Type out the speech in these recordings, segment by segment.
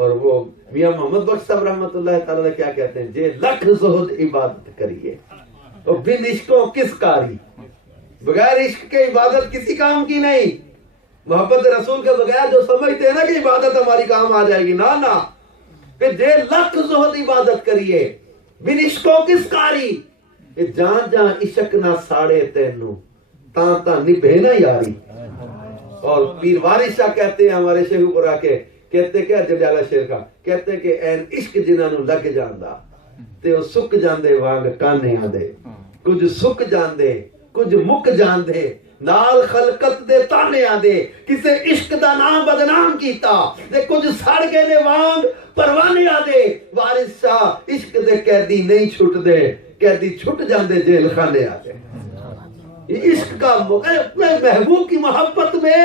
اور وہ میاں محمد بخش صاحب رحمۃ اللہ تعالی علیہ کیا کہتے ہیں، جے لکھ زہد عبادت کریے اور بن عشقوں کس کاری، بغیر عشق کے عبادت کسی کام کی نہیں. محبت رسول کے بغیر جو سمجھتے ہیں نا کہ عبادت ہماری کام آ جائے گی، نہ کہ جے لکھ زہد عبادت کریے بن عشقوں کس کاری، کہ جان جان عشق نہ ساڑے تینوں تاں تاں نبھے نہ یاری. اور پیر وارث شاہ کہتے ہیں ہمارے شیخ پورا کے، کہتے کیا جبیالہ شیر کا، کہتے کہ این عشق جنہاں نوں لگ جاندا تے او سک جاندے وانگ کانیاں دے، کچھ سک جاندے کچھ مک جاندے نال خلقت دے تانیاں دے، کسے عشق دا نام بدنام کیتا تے کچھ سڑ گئے نے وانگ پروانیاں دے. وارث شاہ عشق دے قیدی نہیں چھٹ دے، قیدی چھٹ جاندے جیل خانے آتے. عشق کا محبوب کی محبت میں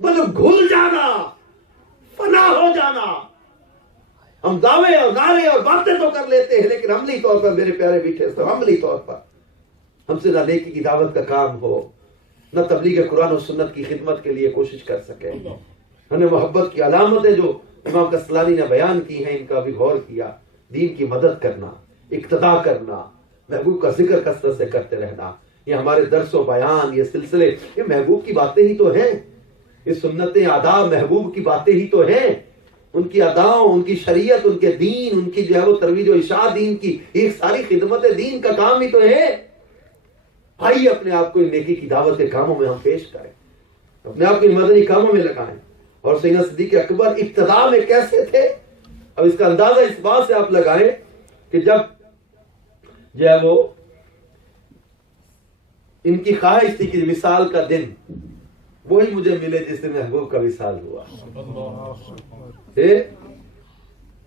مطلب گھل جانا، فنا ہو جانا. ہم دعوے اور نعرے اور باتیں تو کر لیتے ہیں لیکن عملی طور پر میرے پیارے بیٹھے تو عملی طور پر ہم سے نہ نیکی کی دعوت کا کام ہو، نہ تبلیغ قرآن و سنت کی خدمت کے لیے کوشش کر سکیں. ہم نے محبت کی علامتیں جو امام کسلانی نے بیان کی ہیں ان کا بھی غور کیا. دین کی مدد کرنا، اقتداء کرنا، محبوب کا ذکر کثرت سے کرتے رہنا، یہ ہمارے درس و بیان، یہ سلسلے، یہ محبوب کی باتیں ہی تو ہیں. یہ سنتیں آداب محبوب کی باتیں ہی تو ہیں. ان کی اداؤں، ان کی شریعت، ان کے دین، ان کی جو ہے وہ ترویج و اشاعت دین کی، ایک ساری خدمت دین کا کام ہی تو ہے. آئیے اپنے آپ کو ان نیکی کی دعوت کے کاموں میں ہم پیش کریں، اپنے آپ کو ان مدنی کاموں میں لگائیں. اور سیدنا صدیق اکبر ابتدا میں کیسے تھے، اب اس کا اندازہ اس بات سے آپ لگائیں کہ جب جو ہے وہ ان کی خواہش تھی کہ وصال کا دن وہی مجھے ملے جس دن محبوب کا وصال ہوا.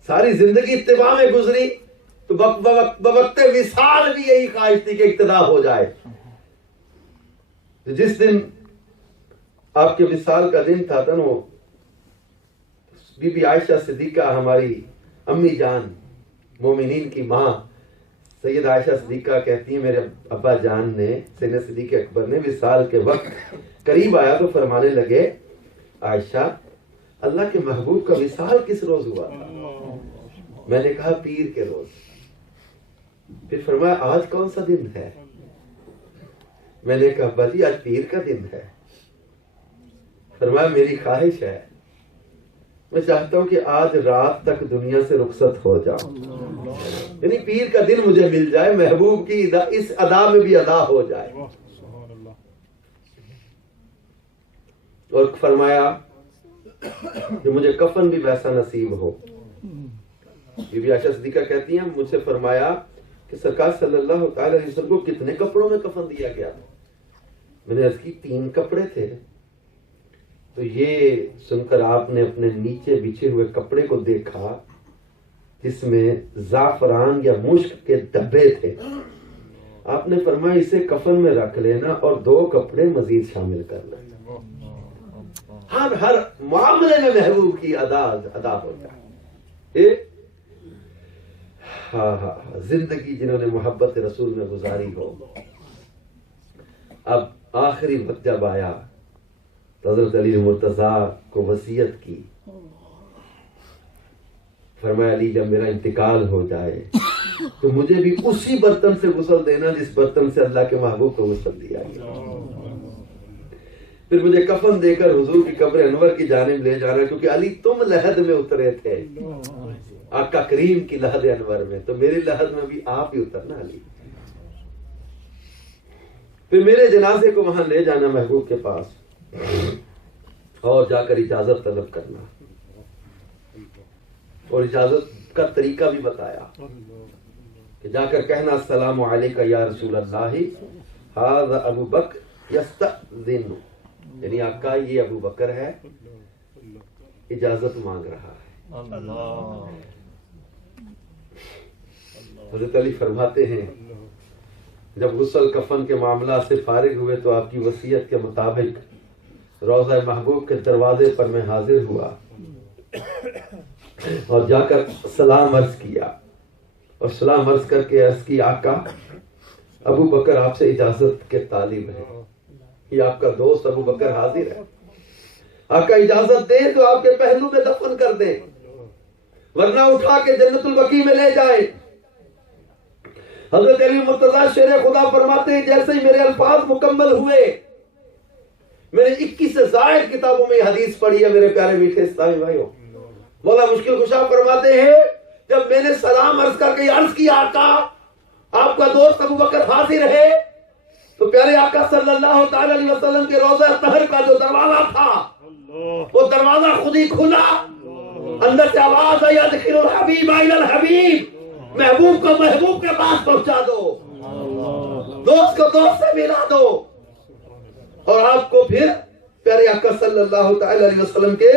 ساری زندگی اتباع میں گزری تو بوقت وصال بھی یہی خواہش تھی کہ اقتدا ہو جائے. جس دن آپ کے وصال کا دن تھا نا، بی بی عائشہ صدیقہ ہماری امی جان مومنین کی ماں سید عائشہ صدیقہ کہتی ہیں میرے ابا جان نے، سیدنا صدیق اکبر نے وصال کے وقت قریب آیا تو فرمانے لگے عائشہ اللہ کے محبوب کا وصال کس روز ہوا تھا؟ میں نے کہا پیر کے روز. پھر فرمایا آج کون سا دن ہے؟ میں نے کہا ابا جی آج پیر کا دن ہے. فرمایا میری خواہش ہے، میں چاہتا ہوں کہ آج رات تک دنیا سے رخصت ہو جاؤں، یعنی پیر کا دن مجھے مل جائے، محبوب کی اس ادا میں بھی ادا ہو جائے. اور فرمایا کہ مجھے کفن بھی ویسا نصیب ہو. بی بی عائشہ صدیقہ کہتی ہیں مجھ سے فرمایا کہ سرکار صلی اللہ تعالی علیہ وسلم کو کتنے کپڑوں میں کفن دیا گیا تھا؟ میں نے عرض کی 3 کپڑے تھے. تو یہ سن کر آپ نے اپنے نیچے بچھے ہوئے کپڑے کو دیکھا جس میں زعفران یا مشک کے ڈبے تھے. آپ نے فرمایا اسے کفن میں رکھ لینا اور 2 کپڑے مزید شامل کر لینا. ہر معاملے میں محبوب کی ادا ہو جائے. زندگی جنہوں نے محبت رسول میں گزاری ہو. اب آخری وقت جب آیا تو حضرت علی مرتضیٰ کو وصیت کی، فرمایا علی جب میرا انتقال ہو جائے تو مجھے بھی اسی برتن سے غسل دینا جس برتن سے اللہ کے محبوب کو غسل دیا گیا. پھر مجھے کفن دے کر حضور کی قبر انور کی جانب لے جانا، کیونکہ علی تم لحد میں اترے تھے آقا کریم کی لحد انور میں، تو میری لحد میں بھی آپ ہی اترنا علی. پھر میرے جنازے کو وہاں لے جانا محبوب کے پاس اور جا کر اجازت طلب کرنا، اور اجازت کا طریقہ بھی بتایا کہ جا کر کہنا السلام علیکہ یا رسول اللہ ھذا ابو بکر یستأذن، یعنی آقا یہ ابو بکر ہے اجازت مانگ رہا ہے. حضرت علی فرماتے ہیں جب غسل کفن کے معاملات سے فارغ ہوئے تو آپ کی وصیت کے مطابق روضہ محبوب کے دروازے پر میں حاضر ہوا اور جا کر سلام عرض کیا، اور سلام عرض کر کے عرض کی آقا ابو بکر آپ سے اجازت کے طالب ہے، یہ آپ کا دوست ابو بکر حاضر ہے، آقا اجازت دیں تو آپ کے پہلو میں دفن کر دیں. ورنہ اٹھا کے جنت البقیع میں لے جائے۔ حضرت علی مرتضیٰ شیر خدا فرماتے ہیں جیسے ہی میرے الفاظ مکمل ہوئے، میں نے 21 سے زائد کتابوں میں حدیث پڑھی ہے میرے پیارے میٹھے اسلامی بھائیوں۔ مولا مشکل کشا فرماتے ہیں جب میں نے سلام عرض کر کے عرض کیا آقا آپ کا دوست ابو بکر حاضر ہے، تو پیارے آقا صلی اللہ تعالی علیہ وسلم کے روضہ طاہر کا جو دروازہ تھا وہ دروازہ خود ہی کھلا، اندر سے آواز آئی ادخل الحبیب الی الحبیب، محبوب کو محبوب کے پاس پہنچا دو، دوست کو دوست سے ملا دو، اور آپ کو پھر پیارے آقا صلی اللہ تعالی علیہ وسلم کے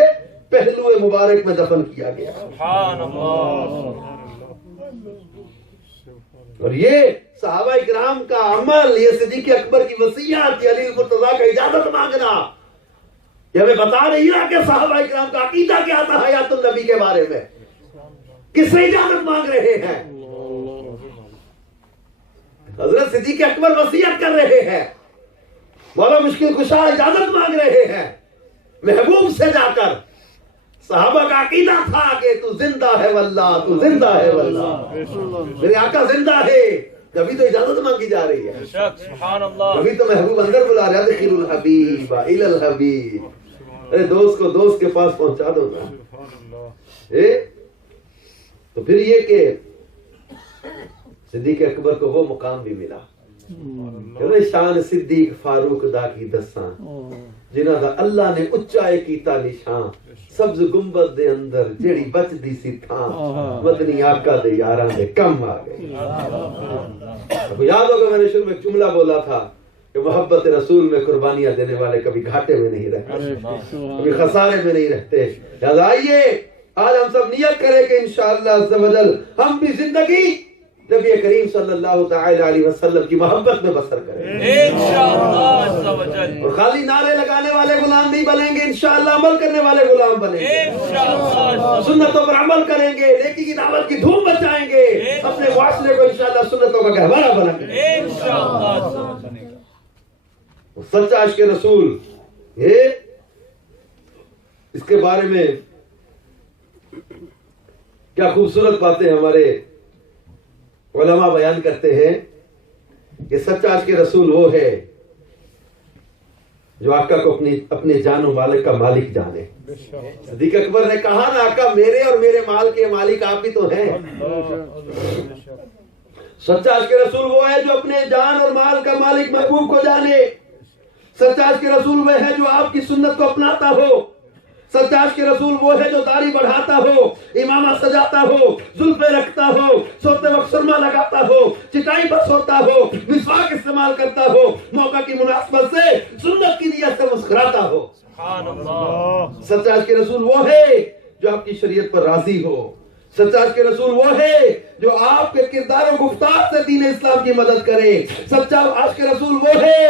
پہلو مبارک میں دفن کیا گیا۔ سبحان اللہ۔ اور یہ صحابہ کرام کا عمل، یہ صدیق اکبر کی وصیت، علی مرتضیٰ کا اجازت مانگنا، یہ ہمیں بتا رہی ہے کہ صحابہ کرام کا عقیدہ کیا تھا حیات النبی کے بارے میں، کس سے اجازت مانگ رہے ہیں؟ حضرت صدیق اکبر وصیت کر رہے ہیں، مولا مشکل کشا اجازت مانگ رہے ہیں محبوب سے جا کر۔ صحابہ کا عقیدہ تھا کہ تو زندہ ہے واللہ، تو زندہ ہے واللہ، میرے آقا زندہ ہے، کبھی تو اجازت مانگی جا رہی ہے، سبحان اللہ، کبھی تو محبوب اندر بلا رہا ہے ادخل الحبیب الی الحبیب، ارے دوست کو دوست کے پاس پہنچا دو نا۔ تو پھر یہ کہ صدیق اکبر کو وہ مقام بھی ملا، شان صدیق فاروق دا کی دساں جنہاں دا اللہ نے اچائے کیتا نشان، سبز گنبد دے اندر جیڑی بچ دی سی تھاں، مدنی آقا دے یاراں دے کم آ گئی۔ آپ یاد ہوگا میں نے شروع میں ایک جملہ بولا تھا کہ محبت رسول میں قربانیاں دینے والے کبھی گھاٹے میں نہیں رہتے، کبھی خسارے میں نہیں رہتے۔ لہذا آئیے آج ہم سب نیت کریں کہ انشاءاللہ عز و جل ہم بھی زندگی نبی کریم صلی اللہ تعالی علیہ وسلم کی محبت میں بسر کریں انشاءاللہ عز و جل، اور خالی نعرے لگانے والے غلام نہیں بنیں گے انشاءاللہ، عمل کرنے والے غلام بنیں گے انشاءاللہ، سنتوں پر عمل کریں گے، نیکی کی دعوت کی دھوم مچائیں گے، اپنے معاشرے کو انشاءاللہ سنتوں کا گہوارہ بنائیں گے انشاءاللہ۔ سچا عشق رسول، یہ اس کے بارے میں کیا خوبصورت باتیں ہمارے علماء بیان کرتے ہیں کہ سچا عشق رسول وہ ہے جو آقا کو اپنے جان و مالک کا مالک جانے۔ صدیق اکبر نے کہا نا آقا میرے اور میرے مال کے مالک آپ بھی تو ہیں۔ سچا عشق رسول وہ ہے جو اپنے جان اور مال کا مالک محبوب کو جانے۔ سچا عشق رسول وہ ہے جو آپ کی سنت کو اپناتا ہو۔ سچا عشق رسول وہ ہے جو داڑھی بڑھاتا ہو، امامہ سجاتا ہو، زلفیں رکھتا ہو، سوتے وقت سرما لگاتا ہو، چٹائی پر سوتا ہو، مسواک استعمال کرتا ہو، موقع کی مناسبت سے سنت کی نیت سے مسکراتا ہو۔ سبحان اللہ۔ سچا عشق رسول وہ ہے جو آپ کی شریعت پر راضی ہو۔ سچا عشق رسول وہ ہے جو آپ کے کردار و گفتار سے دین اسلام کی مدد کرے۔ سچا عشق رسول وہ ہے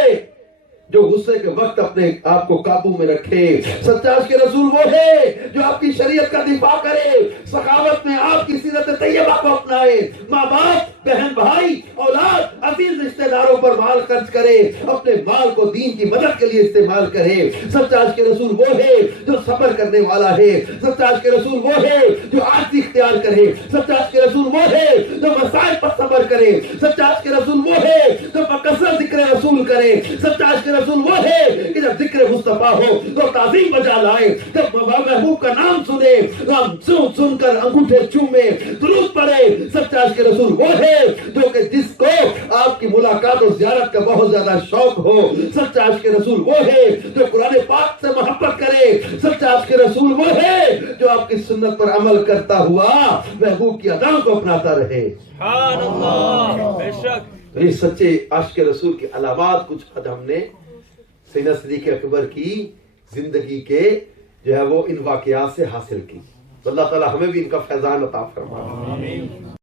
جو غصے کے وقت اپنے آپ کو قابو میں رکھے۔ سچا عشق رسول وہ ہے جو آپ کی شریعت کا دفاع کرے، سخاوت میں آپ کی سیرت طیبہ کو اپنائے، ماں باپ، بہن بھائی، اولاد، عزیز رشتہ داروں پر مال خرچ کرے، اپنے مال کو دین کی مدد کے لیے استعمال کرے۔ سچا عشق رسول وہ ہے جو صبر کرنے والا ہے۔ سچا عشق رسول وہ ہے جو عاجزی اختیار کرے۔ سچا عشق رسول وہ ہے جو مسائل پر صبر کرے۔ سچا عشق رسول وہ ہے جو بکثرت ذکر رسول کرے۔ سچا عشق رسول وہ ہے کہ جب ذکر مصطفیٰ ہو تو تعظیم بجا لائے، جب محبوب کا نام سنے تو سن کر انگوٹھے چومے، درود پڑھے۔ سچا عشق رسول وہ ہے جو کہ جس کو آپ کی ملاقات و زیارت کا بہت زیادہ شوق ہو۔ سچا عشق رسول وہ ہے جو قرآن پاک سے محبت کرے۔ سچا عشق رسول وہ ہے جو آپ کی سنت پر عمل کرتا ہوا محبوب کی اداؤں کو اپناتا رہے۔ سبحان اللہ۔ بے شک یہ سچے عشق رسول کی علامات کچھ آج ہم نے سیدنا صدیق اکبر کی زندگی کے جو ہے وہ ان واقعات سے حاصل کی۔ اللہ تعالی ہمیں بھی ان کا فیضان عطا فرمائے۔